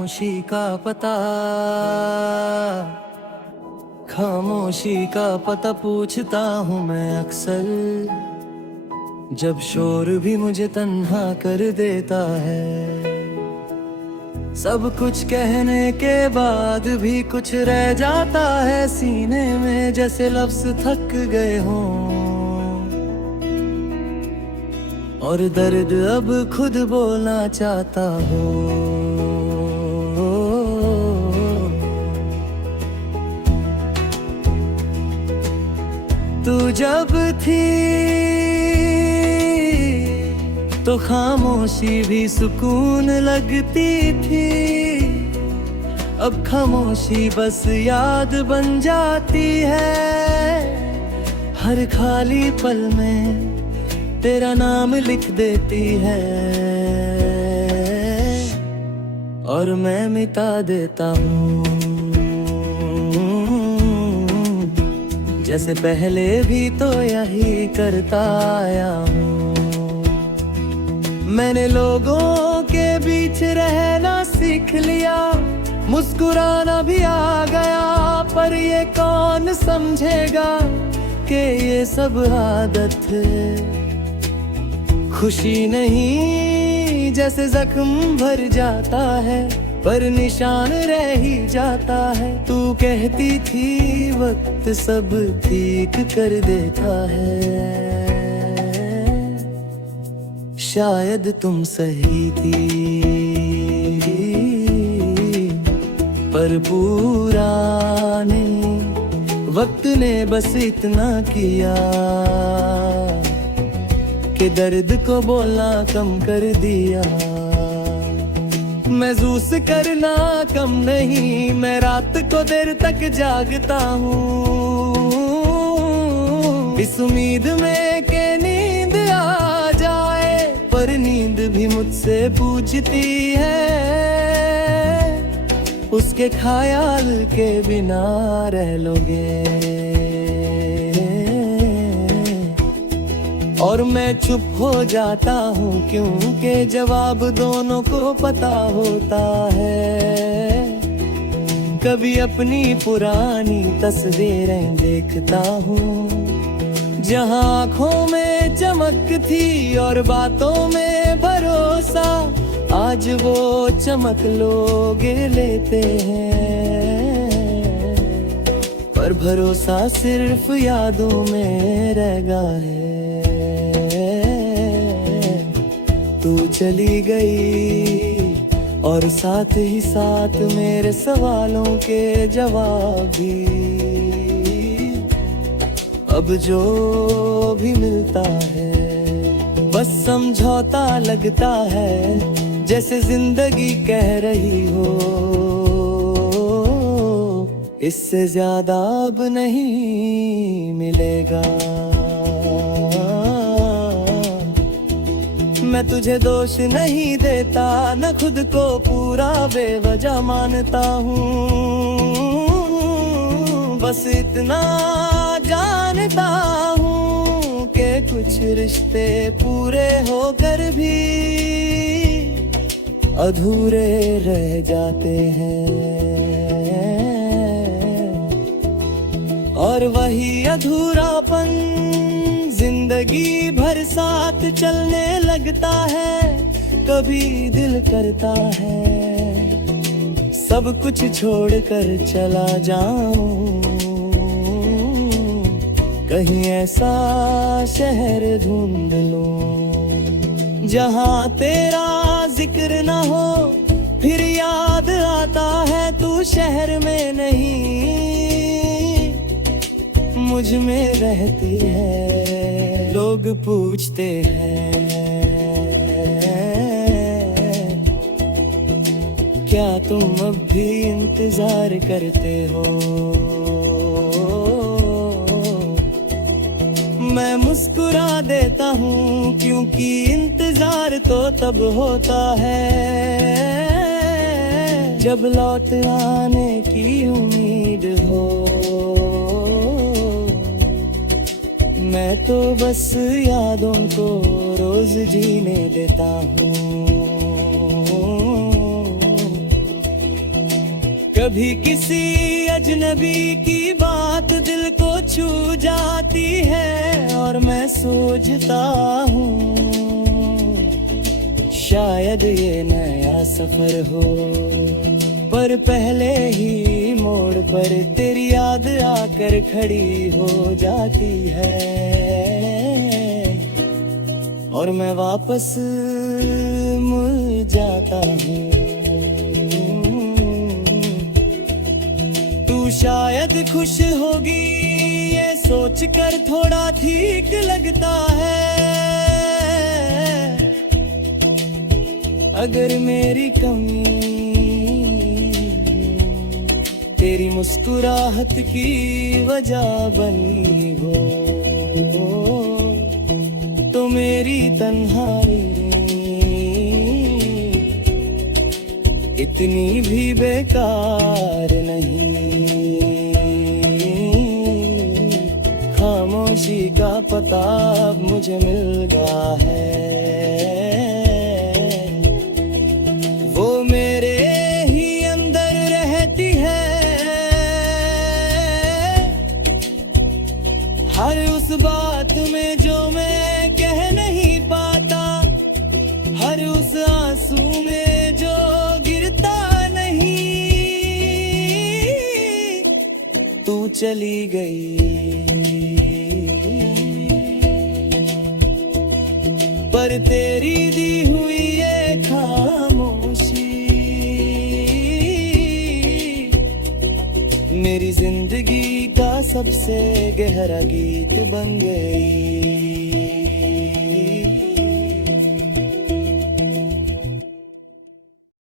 खामोशी का पता, खामोशी का पता पूछता हूँ मैं अक्सर, जब शोर भी मुझे तन्हा कर देता है। सब कुछ कहने के बाद भी कुछ रह जाता है सीने में, जैसे लफ्ज थक गए हों और दर्द अब खुद बोलना चाहता हो। तू जब थी तो खामोशी भी सुकून लगती थी, अब खामोशी बस याद बन जाती है। हर खाली पल में तेरा नाम लिख देती है और मैं मिटा देता हूँ, जैसे पहले भी तो यही करता आया हूँ। मैंने लोगों के बीच रहना सीख लिया, मुस्कुराना भी आ गया, पर ये कौन समझेगा कि ये सब आदत है। खुशी नहीं जैसे जख्म भर जाता है, पर निशान रह ही जाता है। तू कहती थी वक्त सब ठीक कर देता है, शायद तुम सही थी, पर पूरा नहीं, वक्त ने बस इतना किया कि दर्द को बोलना कम कर दिया। महसूस करना कम नहीं, मैं रात को देर तक जागता हूँ, इस उम्मीद में कि नींद आ जाए, पर नींद भी मुझसे पूछती है, उसके ख्याल के बिना रह लोगे। और मैं चुप हो जाता हूँ क्योंकि जवाब दोनों को पता होता है। कभी अपनी पुरानी तस्वीरें देखता हूँ, जहाँ आँखों में चमक थी और बातों में भरोसा, आज वो चमक लोग लेते हैं, पर भरोसा सिर्फ यादों में रह गया है। तू चली गई और साथ ही साथ मेरे सवालों के जवाब भी, अब जो भी मिलता है बस समझौता लगता है, जैसे जिंदगी कह रही हो इससे ज्यादा अब नहीं मिलेगा। मैं तुझे दोष नहीं देता, न खुद को पूरा बेवजह मानता हूँ, बस इतना जानता हूँ कि कुछ रिश्ते पूरे होकर भी अधूरे रह जाते हैं, और वही अधूरापन जिंदगी भर साथ चलने लगता है। कभी दिल करता है सब कुछ छोड़कर चला जाऊं, कहीं ऐसा शहर ढूंढ लूं जहां तेरा जिक्र ना हो, फिर याद आता है तू शहर में नहीं मुझ में रहती है। लोग पूछते हैं क्या तुम अब भी इंतजार करते हो, मैं मुस्कुरा देता हूँ क्योंकि इंतजार तो तब होता है जब लौट आने की उम्मीद हो। मैं तो बस यादों को रोज जीने देता हूँ, कभी किसी अजनबी की बात दिल को छू जाती है और मैं सोचता हूँ शायद ये नया सफर हो, पर पहले ही मोड़ पर तेरी याद आकर खड़ी हो जाती है और मैं वापस मुड़ जाता हूँ। तू शायद खुश होगी ये सोच कर थोड़ा ठीक लगता है, अगर मेरी कमी तेरी मुस्कुराहट की वजह बनी हो तो मेरी तन्हाई इतनी भी बेकार नहीं। खामोशी का पता अब मुझे मिल गया है, वो मेरे ही अंदर रहती है। हर उस बात में जो मैं कह नहीं पाता, हर उस आंसू में जो गिरता नहीं, तू चली गई पर तेरी दी हुई ये खामोशी मेरी जिंदगी का सबसे गहरा गीत बन गई।